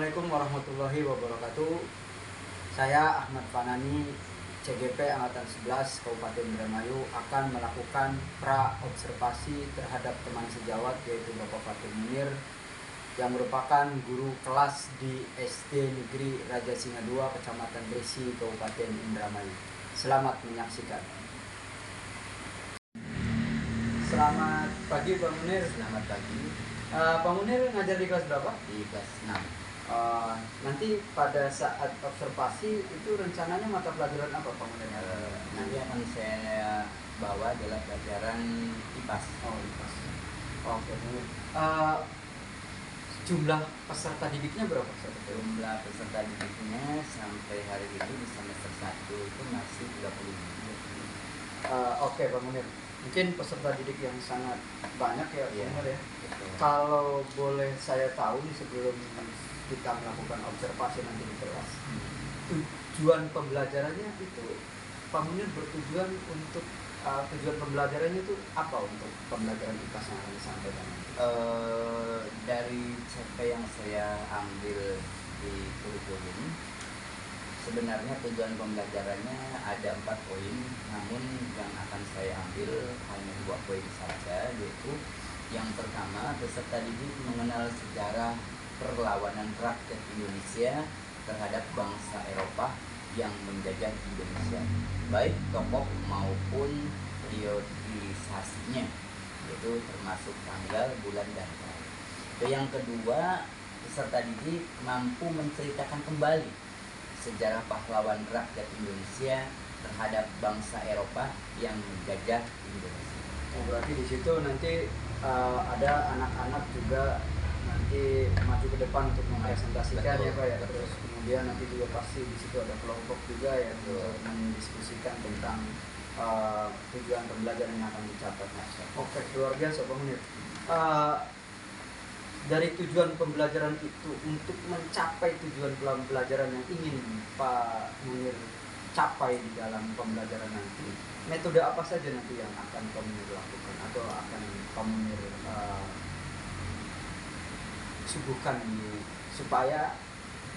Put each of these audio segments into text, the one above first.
Assalamualaikum warahmatullahi wabarakatuh. Saya Ahmad Fanani, CGP Angkatan 11 Kabupaten Indramayu akan melakukan pra-observasi terhadap teman sejawat yaitu Bapak Fatul Munir yang merupakan guru kelas di SD Negeri Raja Singa II, Kecamatan Gresi, Kabupaten Indramayu. Selamat menyaksikan. Selamat pagi Pak Munir. Selamat pagi. Pak Munir ngajar di kelas berapa? Di kelas 6. Nanti pada saat observasi itu rencananya mata pelajaran apa Pak Munir? Nanti akan saya bawa adalah pelajaran IPAS. Oh, IPAS. Oke. Jumlah peserta didiknya berapa? Jumlah peserta didiknya sampai hari ini di semester 1 itu masih 30. Oke Pak Munir. Mungkin peserta didik yang sangat banyak ya Pak Munir ya. Betul. Kalau boleh saya tahu nih sebelum kita melakukan observasi nanti di kelas, tujuan pembelajarannya itu Pak Munir bertujuan untuk tujuan pembelajarannya itu apa untuk pembelajaran IPAS yang akan disampaikan? Dari CP yang saya ambil di kurikulum, sebenarnya tujuan pembelajarannya ada 4 poin, namun yang akan saya ambil hanya 2 poin saja, yaitu yang pertama, peserta didik mengenal sejarah perlawanan rakyat Indonesia terhadap bangsa Eropa yang menjajah Indonesia, baik tokoh maupun periodisasinya, yaitu termasuk tanggal, bulan, dan tahun. Yang kedua, peserta didik mampu menceritakan kembali sejarah pahlawan rakyat Indonesia terhadap bangsa Eropa yang menjajah Indonesia. Oh, berarti di situ nanti ada anak-anak juga nanti maju ke depan untuk mempresentasikan ya Pak ya. Terus kemudian nanti juga pasti di situ ada kelompok juga yang mendiskusikan tentang tujuan pembelajaran yang akan dicapai. Oke, luar biasa Pak Munir. Dari tujuan pembelajaran itu untuk mencapai tujuan pembelajaran yang ingin Pak Munir capai di dalam pembelajaran nanti, metode apa saja nanti yang akan Pak Munir lakukan atau akan Pak Munir suguhkan supaya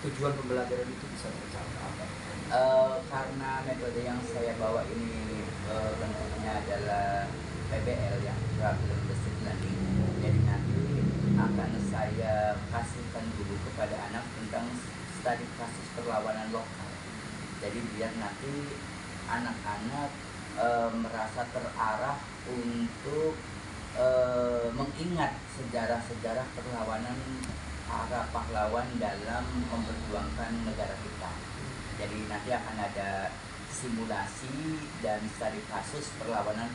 tujuan pembelajaran itu bisa tercapai? Karena metode yang saya bawa ini bentuknya adalah PBL yang Problem Based Learning, jadi nanti akan saya kasihkan dulu kepada anak tentang studi kasus perlawanan lokal. Jadi biar nanti anak-anak merasa terarah untuk mengingat sejarah-sejarah perlawanan para pahlawan dalam memperjuangkan negara kita. Jadi nanti akan ada simulasi dan studi kasus perlawanan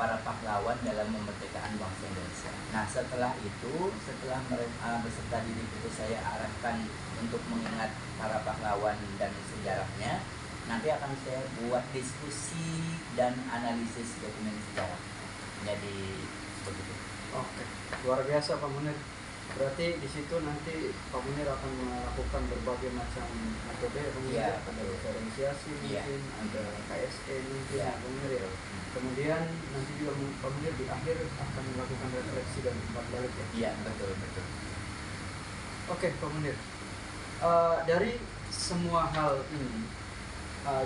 para pahlawan dalam memerdekakan bangsa Indonesia. Nah, setelah itu, setelah mereka beserta didik itu saya arahkan untuk mengingat para pahlawan dan sejarahnya, nanti akan saya buat diskusi dan analisis dokumen sejarah. Jadi begitu. Oke, luar biasa Pak Munir. Berarti di situ nanti Pak Munir akan melakukan berbagai macam metode ya Pak Munir. Ya, ada diferensiasi mungkin, ada KSE mungkin ya Pak Munir ya. Kemudian nanti juga Pak Munir di akhir akan melakukan refleksi dan umpan balik ya. Iya, betul. Oke Pak Munir. Dari semua hal ini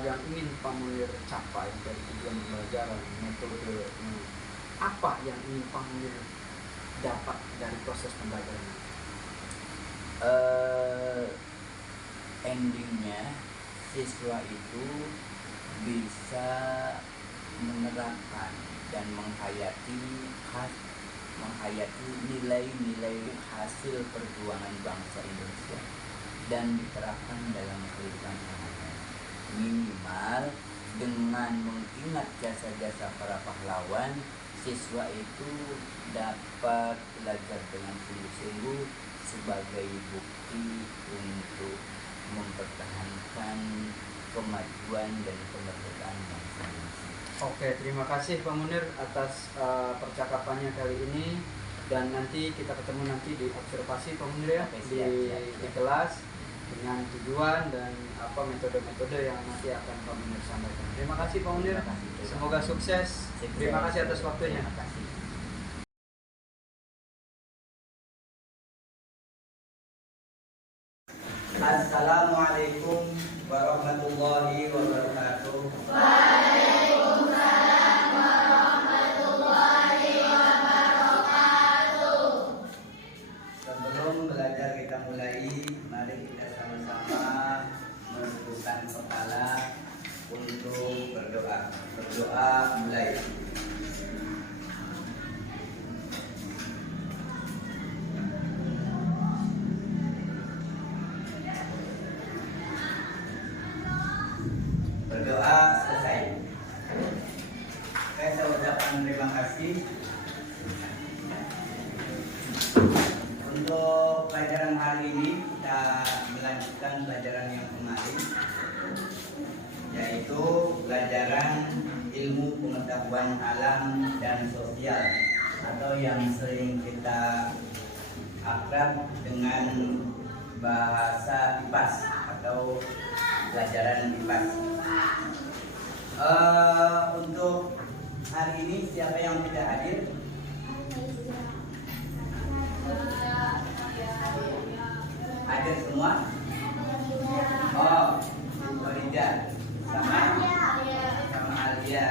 yang ingin Pak Munir capai dari tujuan pembelajaran, metode, apa yang ingin Pak Munir dapat dari proses pembelajaran? Endingnya siswa itu bisa menerapkan dan menghayati nilai-nilai hasil perjuangan bangsa Indonesia dan diterapkan dalam kehidupan sehari-hari. Minimal dengan mengingat jasa-jasa para pahlawan, siswa itu dapat belajar dengan sungguh-sungguh sebagai bukti untuk mempertahankan kemajuan dan kemerdekaan bangsa Indonesia. Oke, terima kasih Pak Munir atas percakapannya kali ini, dan nanti kita ketemu nanti di observasi Pak Munir ya. Oke, siap. Di kelas dengan tujuan dan apa metode-metode yang nanti akan Pak Munir sampaikan. Terima kasih Pak Munir. Semoga sukses. Terima kasih atas waktunya. Terima kasih. Assalamualaikum warahmatullahi wabarakatuh. Sebelum belajar kita mulai, mari kita sama-sama menundukkan kepala untuk berdoa. Berdoa mulai. Berdoa selesai. Saya ucapkan terima kasih. Untuk pelajaran hari ini kita melanjutkan pelajaran yang kemarin, yaitu pelajaran ilmu pengetahuan alam dan sosial, atau yang sering kita akrab dengan bahasa IPAS atau pelajaran IPAS. Untuk hari ini siapa yang tidak hadir? Hadir semua? Oh, Farida sama Alia,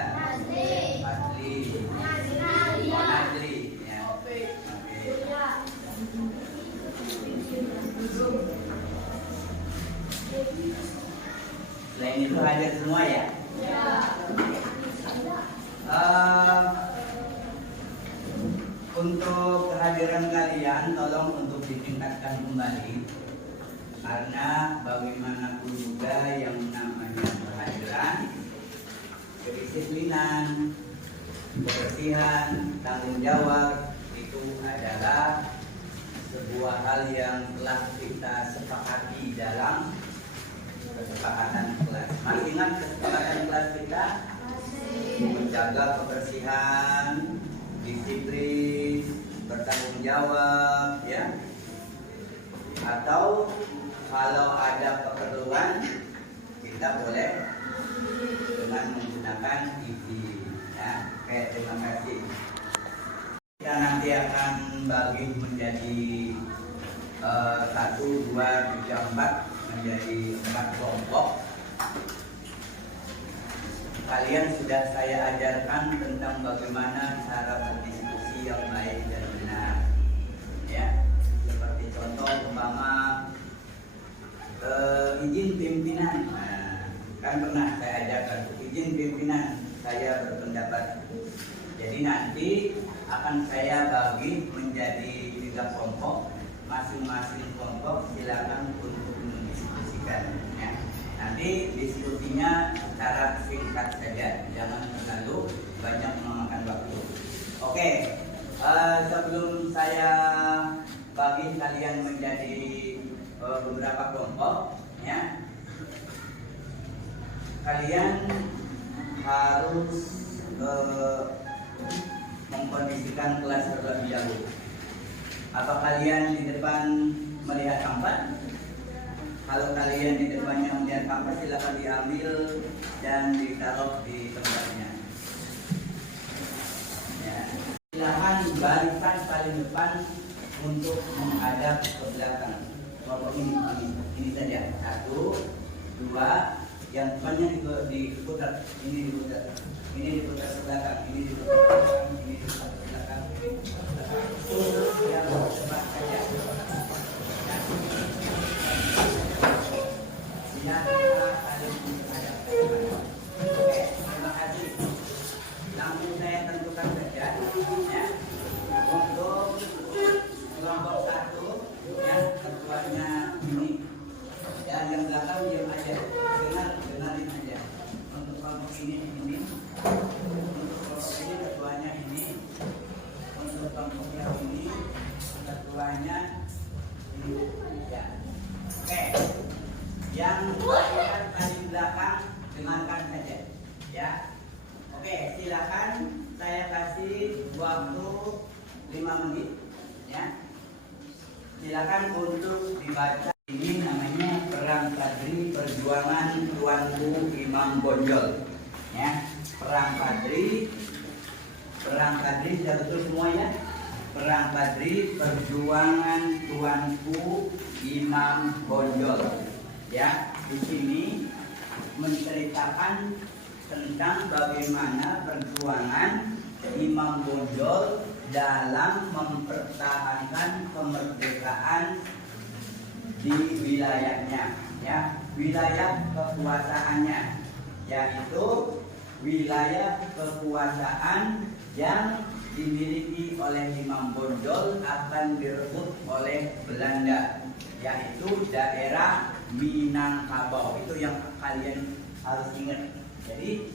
Fadli, Nadri, ya. Oke. Selain itu hadir semua ya? Untuk kehadiran kalian tolong untuk ditingkatkan kembali, karena bagaimanapun juga yang namanya kehadiran, kedisiplinan, kebersihan, tanggung jawab itu adalah sebuah hal yang telah kita sepakati dalam kesepakatan kelas. Masih ingat kesepakatan kelas kita? Menjaga kebersihan, disiplin, bertanggung jawab, ya. Atau kalau ada keperluan kita boleh dengan menggunakan TV, ya. Oke, terima kasih. Kita nanti akan bagi menjadi 1, 2, 3, 4 menjadi 4 kelompok. Kalian sudah saya ajarkan tentang bagaimana cara berdiskusi yang baik dan benar, ya. Seperti contoh umpama izin pimpinan, nah, kan pernah saya ajarkan izin pimpinan saya berpendapat. Jadi nanti akan saya bagi menjadi 3 kelompok, masing-masing kelompok silakan untuk mendiskusikan, ya. Nanti diskusinya secara singkat saja, jangan terlalu banyak memakan waktu. Oke, sebelum saya bagi kalian menjadi beberapa kelompok, ya, kalian harus mengkondisikan kelas terlebih dahulu. Apa kalian di depan melihat tempat? Kalau kalian di depannya melihat apa, silakan diambil dan ditaruh di tempatnya. Ya. Silakan barisan paling depan untuk menghadap ke belakang. Kelompok ini saja. 1, 2, yang depannya diputar, ini diputar ke belakang, ini diputar ke belakang, ini diputar ke belakang, ini diputar ke belakang. Yang depan saja. Oke, terima kasih. Langsung saya tentukan saja, ya. Untuk kelompok 1, ya, ketuanya ini, dan yang belakang diam aja, dengarin aja. Untuk kelompok ini, untuk kelompok ini ketuanya ini, untuk kelompok yang ini ketuanya ini, ya. Oke. Yang paling belakang dengarkan saja, ya. Oke, silakan saya kasih waktu 5 menit, ya. Silakan untuk dibaca. Ini namanya Perang Padri Perjuangan Tuanku Imam Bonjol, ya. Perang Padri sudah betul semua, ya. Perang Padri Perjuangan Tuanku Imam Bonjol. Ya, di sini menceritakan tentang bagaimana perjuangan Imam Bonjol dalam mempertahankan kemerdekaan di wilayahnya, ya, wilayah kekuasaannya, yaitu wilayah kekuasaan yang dimiliki oleh Imam Bonjol akan direbut oleh Belanda, yaitu daerah Minangkabau. Itu yang kalian harus ingat. Jadi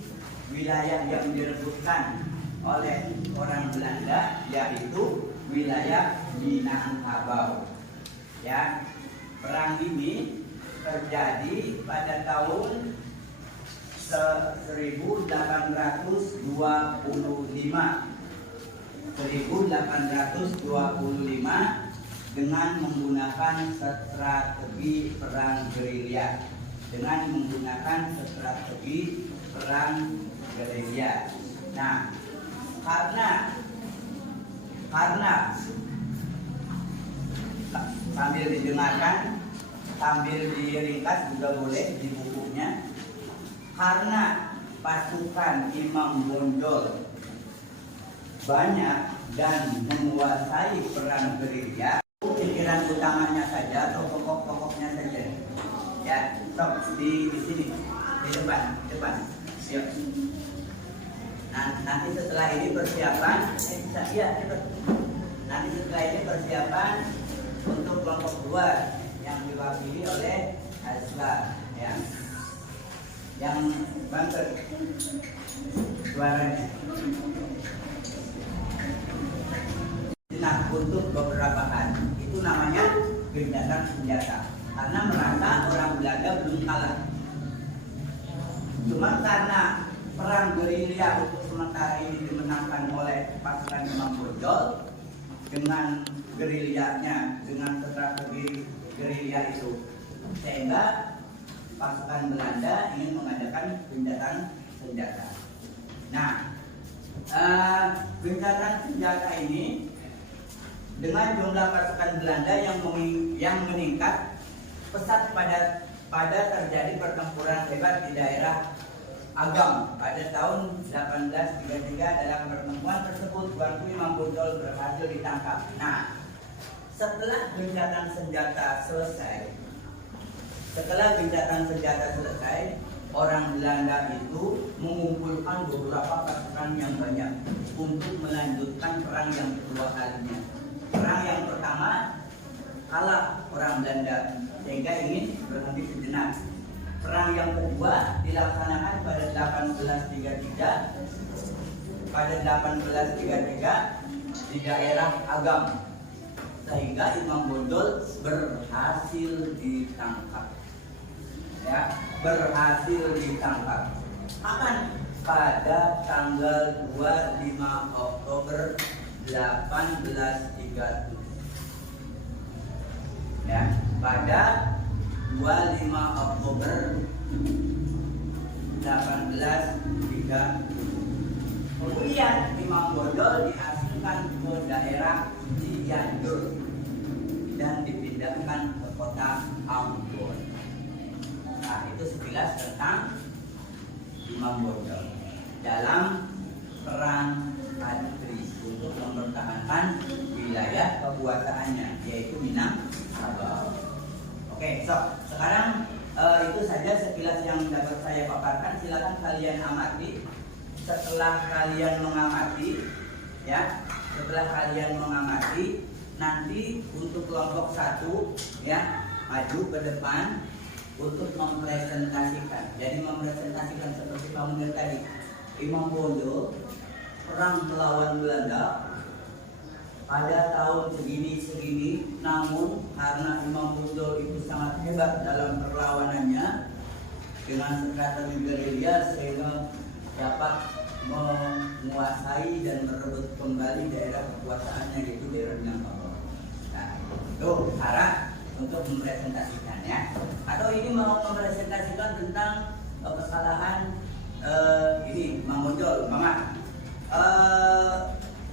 wilayah yang direbutkan oleh orang Belanda yaitu wilayah Minangkabau. Ya, perang ini terjadi pada tahun 1825 dengan menggunakan strategi perang gerilya. Nah, karena sambil didengarkan, sambil diringkas juga boleh di bukunya. Karena pasukan Imam Bonjol banyak dan menguasai perang gerilya, pikiran utamanya saja atau pokok-pokoknya saja. Ya, stop di sini, di depan. Siap. Nah, nanti setelah ini persiapan, Nanti setelah ini persiapan untuk kelompok 2 yang diwakili oleh Asla, ya. Yang Banten suaranya. Nah, untuk beberapa hari itu namanya gencatan senjata, karena merasa orang Belanda belum kalah. Cuma karena perang gerilya untuk sementara ini dimenangkan oleh pasukan Imam Bonjol dengan gerilyanya, dengan strategi gerilya itu, sehingga pasukan Belanda ingin mengadakan gencatan senjata. Nah, gencatan senjata ini dengan jumlah pasukan Belanda yang meningkat pesat pada terjadi pertempuran hebat di daerah Agam pada tahun 1833. Dalam pertemuan tersebut Tuanku Imam Bonjol berhasil ditangkap. Nah, setelah gencatan senjata selesai, orang Belanda itu mengumpulkan beberapa pasukan yang banyak untuk melanjutkan perang yang kedua kalinya. Perang yang pertama kalah orang Belanda sehingga ingin berhenti sejenak. Perang yang kedua dilaksanakan pada 1833 di daerah Agam, sehingga Imam Bonjol berhasil ditangkap. Ya, Kapan? Pada tanggal 25 Oktober 1837. Ya, pada 25 Oktober 1830. Kemudian Imam Bonjol diasingkan ke daerah Cianjur dan dipindahkan ke kota Ambon. Nah, itu sekilas tentang Imam Bonjol dalam perang Adri untuk mempertahankan wilayah kekuasaannya, yaitu Minangkabau. Oke, sekarang itu saja sekilas yang dapat saya paparkan. Silakan kalian amati. Setelah kalian mengamati, nanti untuk kelompok 1 ya maju ke depan untuk mempresentasikan. Jadi mempresentasikan seperti kamu lihat tadi, Imam Bonjol perang melawan Belanda pada tahun segini, namun karena Imam Bonjol itu sangat hebat dalam perlawanannya dengan strategi gerilya sehingga dapat menguasai dan merebut kembali daerah kekuasaannya, yaitu daerah Minangkabau. Nah, itu arah untuk mempresentasikannya. Atau ini mau mempresentasikan tentang kesalahan ini Imam Bonjol, Mama.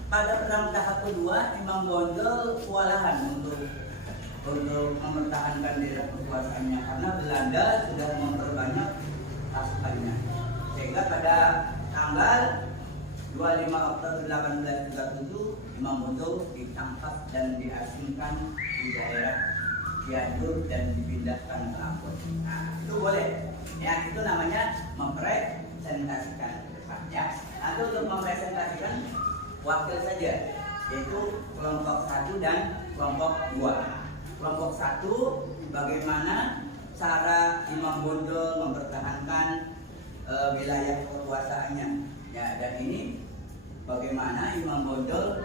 Pada perang tahap kedua Imam Bonjol kewalahan untuk untuk mempertahankan daerah kekuasaannya, karena Belanda sudah memperbanyak pasukannya, sehingga pada tanggal 25 Oktober 1837 Imam Bonjol ditangkap dan diasingkan di daerah Cianjur dan dipindahkan ke Ambon. Nah, itu boleh. Ya, itu namanya mempresentasikan ya. Nanti untuk mempresentasikan wakil saja, yaitu kelompok 1 dan kelompok 2. Kelompok 1, bagaimana cara Imam Bonjol mempertahankan wilayah kekuasaannya. Ya, dan ini bagaimana Imam Bonjol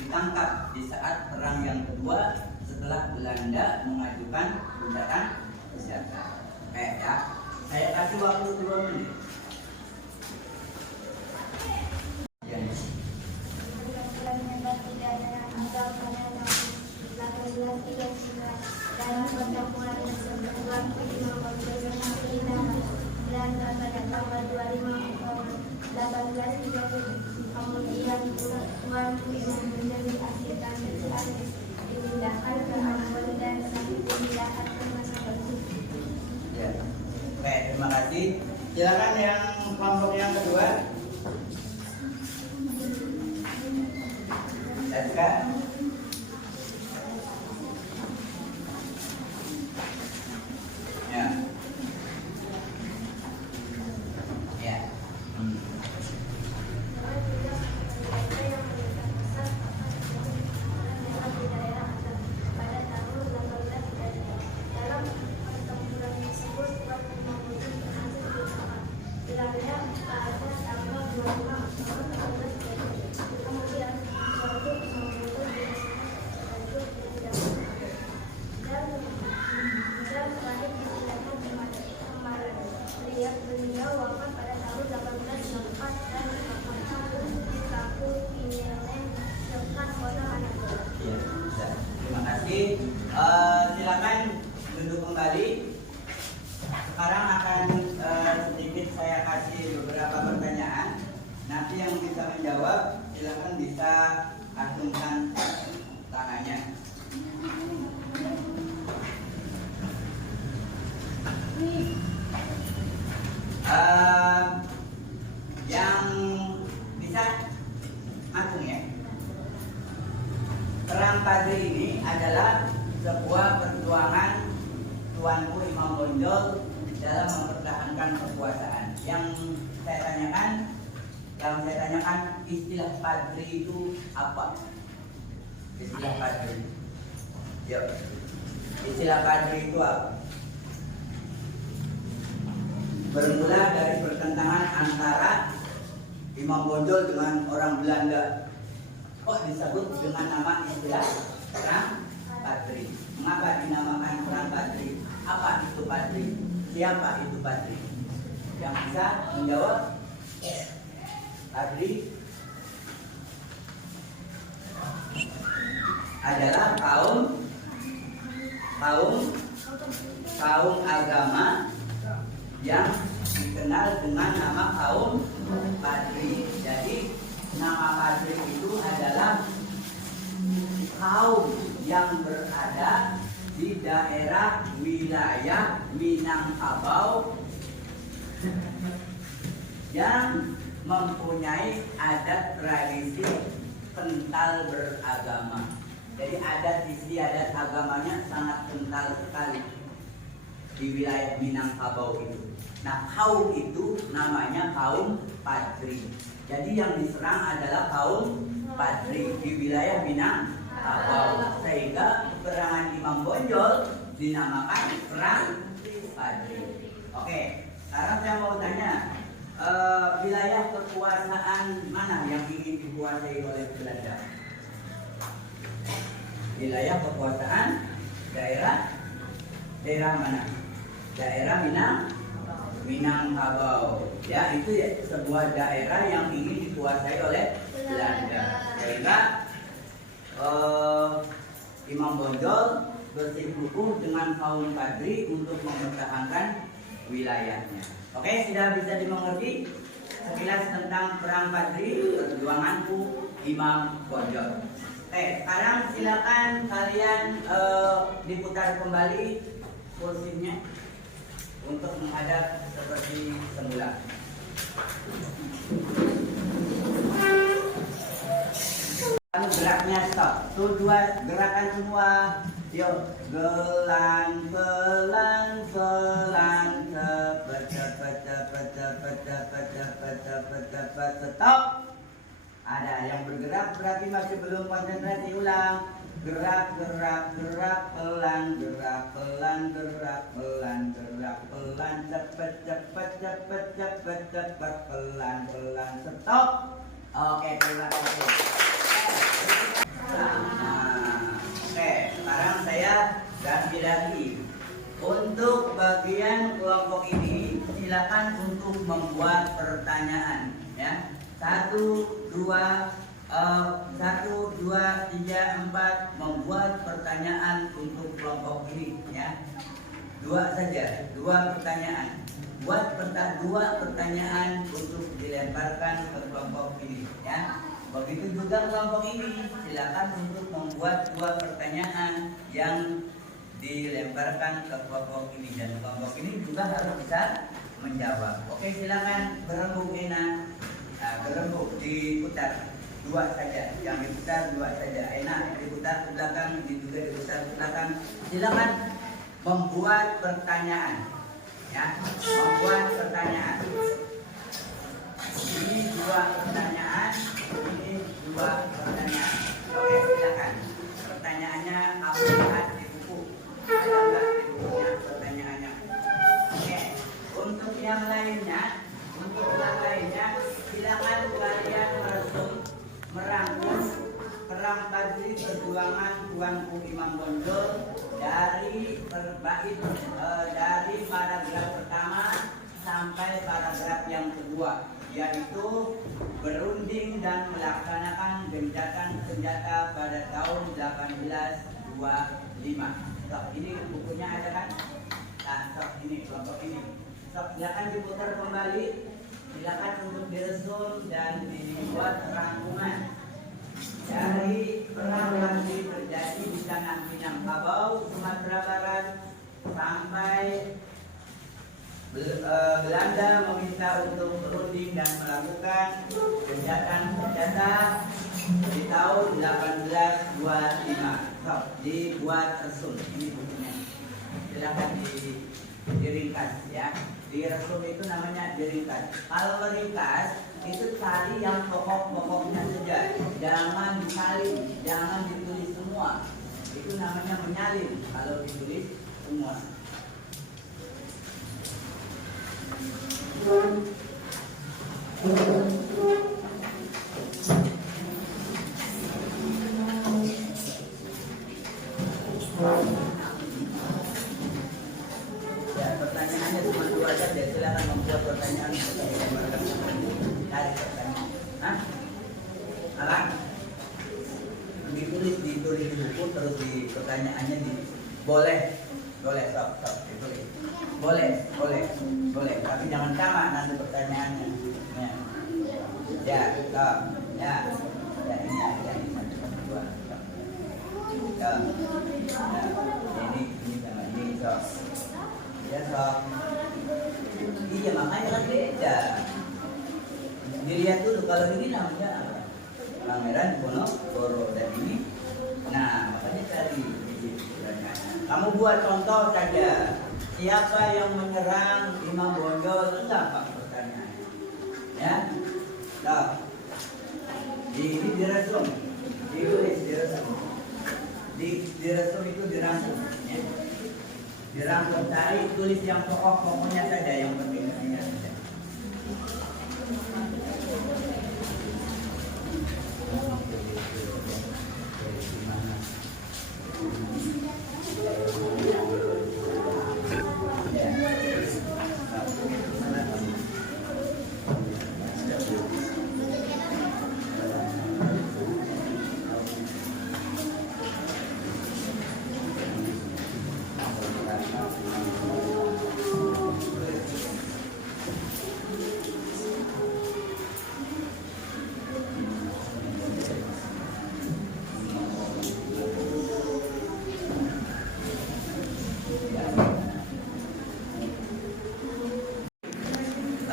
ditangkap di saat perang yang kedua setelah Belanda mengajukan tindakan senjata. Ya, saya kasih waktu 2 menit. Ya. Dalam pertemuan tersebut, Imam Bonjol dan pada tanggal 25 Oktober 1830 kemudian Tuan Imam Bonjol diasingkan ke Cianjur, dipindahkan ke Ambon dan dipindahkan ke Masjid. Ya. Oke, terima kasih. Silakan yang kelompok yang kedua. SK. Ya. Ya. Beliau wafat pada tahun 1804 dan dimakamkan di Kampung Pinelen, dekat kota Manado. Ya, bisa. Terima kasih. Silakan duduk kembali. Sekarang akan sedikit saya kasih beberapa pertanyaan. Nanti yang bisa menjawab silakan bisa acungkan tangannya. Yang bisa acung ya. Perang Padri ini adalah sebuah perjuangan Tuanku Imam Bonjol dalam mempertahankan kekuasaan. Yang saya tanyakan, istilah Padri itu apa? Istilah Padri. Yuk. Istilah Padri itu apa? Bermula dari pertentangan antara Imam Bonjol dengan orang Belanda. Kok disebut dengan nama istilah Perang Padri? Mengapa dinamakan Perang Padri? Apa itu Padri? Siapa itu Padri? Yang bisa menjawab? Padri adalah kaum agama yang dikenal dengan nama kaum Padri. Jadi nama Padri itu adalah kaum yang berada di daerah wilayah Minangkabau yang mempunyai adat tradisi kental beragama. Jadi adat istiadat agamanya sangat kental sekali di wilayah Minangkabau itu. Nah, kaum itu namanya kaum Padri. Jadi yang diserang adalah kaum Padri di wilayah Minangkabau, sehingga peperangan Imam Bonjol dinamakan Perang Padri. Oke, sekarang saya mau tanya, wilayah kekuasaan mana yang ingin dikuasai oleh Belanda? Wilayah kekuasaan daerah mana? Daerah Minangkabau. Ya, itu ya, sebuah daerah yang ingin dikuasai oleh Belanda. Sehingga Imam Bonjol bersikukuh dengan kaum Padri untuk mempertahankan wilayahnya. Oke, sudah bisa dimengerti sekilas tentang Perang Padri, perjuanganku Imam Bonjol. Sekarang silakan kalian diputar kembali kursinya untuk menghadap seperti semula. Geraknya stop. Tuh dua gerakan semua. Yuk, gelang, gelang, gelang, cepet, cepet, cepet, cepet, cepet, cepet, cepet, cepet, stop. Ada yang bergerak berarti masih belum konsentrasi. Ulang. Gerak, gerak, gerak, pelan, gerak, pelan, gerak, pelan, gerak, pelan, cepet, cepet, cepet, cepet, cepet, pelan, pelan, stop. Oke, terima kasih. Oke, sekarang saya ganti lagi. Untuk bagian kelompok ini, silakan untuk membuat pertanyaan. Ya, 1, 2, 3, 4 membuat pertanyaan untuk kelompok ini. Ya, 2 saja, 2 pertanyaan. Buat dua pertanyaan untuk dilemparkan ke kelompok ini. Ya. Begitu juga kelompok ini, silakan untuk membuat 2 pertanyaan yang dilemparkan ke kelompok ini, dan kelompok ini juga harus bisa menjawab. Oke, silakan berembuk Ena. Nah, berembuk diputar 2 saja, yang diputar 2 saja. Enak diputar ke belakang, ini juga diputar ke belakang. Silakan membuat pertanyaan. Ya, membuat pertanyaan. Ini 2 pertanyaan. Ini 2 pertanyaan. Oke, silakan. Pertanyaannya kamu lihat di buku. Ada nggak di bukunya pertanyaannya? Oke. Untuk yang lainnya, silakan kalian merangkum perang tadi perjuangan Tuanku Imam Bonjol dari dari paragraf pertama sampai paragraf yang kedua, yaitu berunding dan melaksanakan gencatan senjata pada tahun 1825. Sok, ini bukunya ada kan? Nah, sok ini kelompok ini. Sok, silakan diputar kembali. Silakan untuk diresum dan dibuat rangkuman dari perang yang terjadi di tanah Minangkabau, Sumatera Barat, sampai Belanda meminta untuk berunding dan melakukan gencatan senjata di tahun 1825. So, dibuat resum ini bukunya. Silakan diringkas ya. Di resum itu namanya diringkas. Kalau meringkas itu cari yang pokok-pokoknya saja. Jangan disalin, jangan ditulis semua. Itu namanya menyalin kalau ditulis semua. Ya, pertanyaannya cuma 2 saja. Silakan membuat pertanyaan untuk dilemparkan. Cari pertanyaan. Hah? Alang? Ditulis di buku, terus di pertanyaannya boleh, sok ditulis. Boleh, tapi jangan sama nanti pertanyaannya. Ya, sok. Ya, ini aja, ini 1, 2. Ya, ini sama ini sok. Ya sok. Iya, makanya kan beda. Dilihat dulu, kalau ini namanya apa? Pangeran Diponegoro, dan ini. Nah, makanya tadi kamu buat contoh saja. Siapa yang menyerang Imam Bonjol? Itu apa pertanyaannya? Ya, nah, ini diresum, ditulis diresum, diresum itu dirangkum. Ya. Dirangkum, cari tulis yang pokoknya saja, yang penting-pentingnya saja.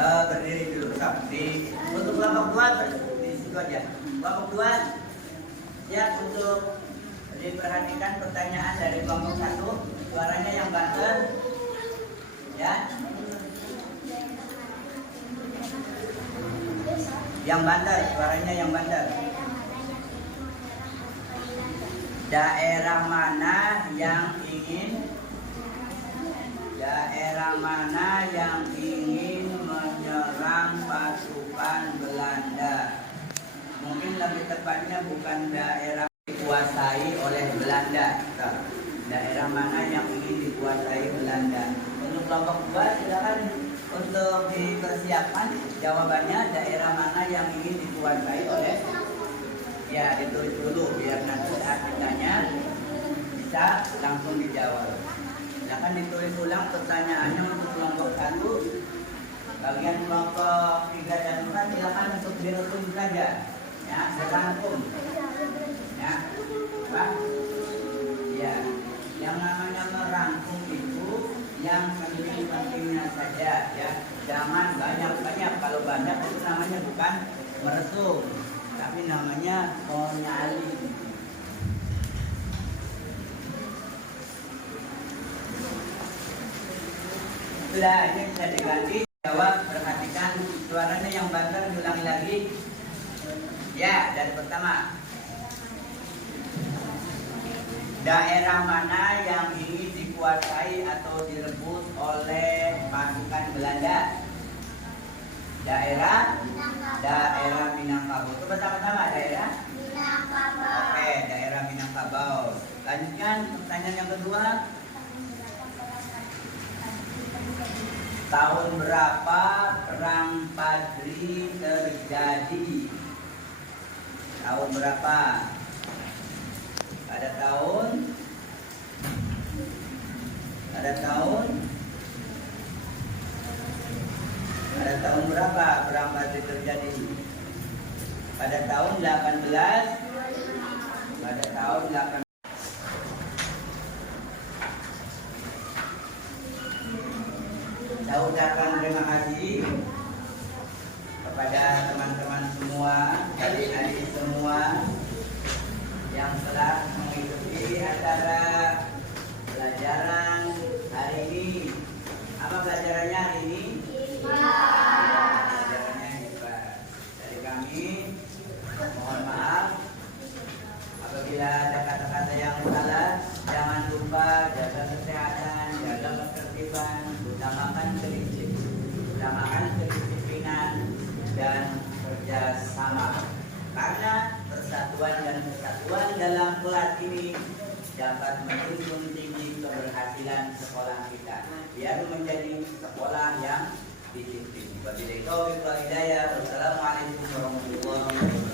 Berdiri dulu seperti untuk kelompok 2 di situ aja. Kelompok 2 siap untuk diperhatikan pertanyaan dari kelompok 1. Suaranya yang banter, ya. Yang banter, suaranya yang banter. Daerah mana yang ingin menyerang pasukan Belanda? Mungkin lebih tepatnya bukan daerah dikuasai oleh Belanda. Daerah mana yang ingin dikuasai Belanda? Untuk kelompok 2 silakan untuk dipersiapkan jawabannya, daerah mana yang ingin dikuasai oleh, ya ditulis dulu biar nanti saat ditanya bisa langsung dijawab. Silakan ditulis ulang pertanyaannya untuk kelompok 1. Bagian kelompok 3 dan 4 silakan untuk dirangkum saja, ya, dirangkum, ya, Pak. Ya, yang namanya merangkum itu yang penting-pentingnya saja, ya. Jangan banyak-banyak. Kalau banyak itu namanya bukan meresum, tapi namanya menyalin. Sudah, ini bisa diganti. Jawab, perhatikan suaranya yang banter, diulangi lagi. Ya, dari pertama. Daerah mana yang ingin dikuasai atau direbut oleh pasukan Belanda? Daerah Minangkabau. Coba sama-sama, daerah Minangkabau. Oke, daerah Minangkabau. Lanjutkan pertanyaan yang kedua. Tahun berapa Perang Padri terjadi? Tahun berapa? Pada tahun berapa Perang Padri terjadi? Pada tahun 18. Pada tahun 18. Saya ucapkan terima kasih kepada teman-teman semua, adik-adik semua yang telah mengikuti acara pelajaran hari ini. Apa pelajarannya hari ini? Pelajarannya hebat. Dari kami mohon maaf apabila ada kata-kata yang salah. Jangan lupa jaga kesehatan, jaga ketertiban, utamakan kedisiplinan dan kerjasama. Karena persatuan dan kesatuan dalam kelas ini dapat menjunjung tinggi keberhasilan sekolah kita, biar menjadi sekolah yang disiplin. Wabillahi taufiq wal hidayah. Wassalamualaikum warahmatullahi wabarakatuh.